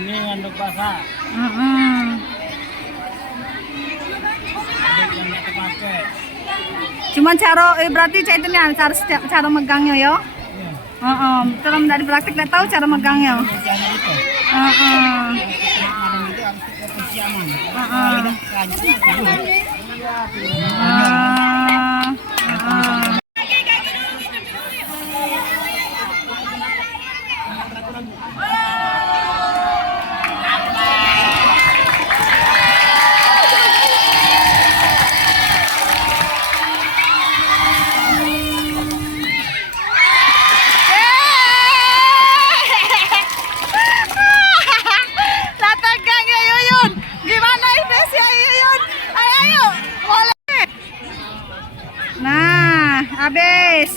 ini handuk basah. Handuk yang nggak terpakai. Cuman cara berarti cak itu nih cara megangnya ya. Iya. Kalau dari praktik nggak tahu cara megangnya. Cara itu. Heeh. Kemarin itu harus pakai kunci aman. Heeh. Ini rajin dulu. Tatagangnya Yuyun. Gimana impresnya Yuyun? Ayo, ayo. Boleh. Nah, habis.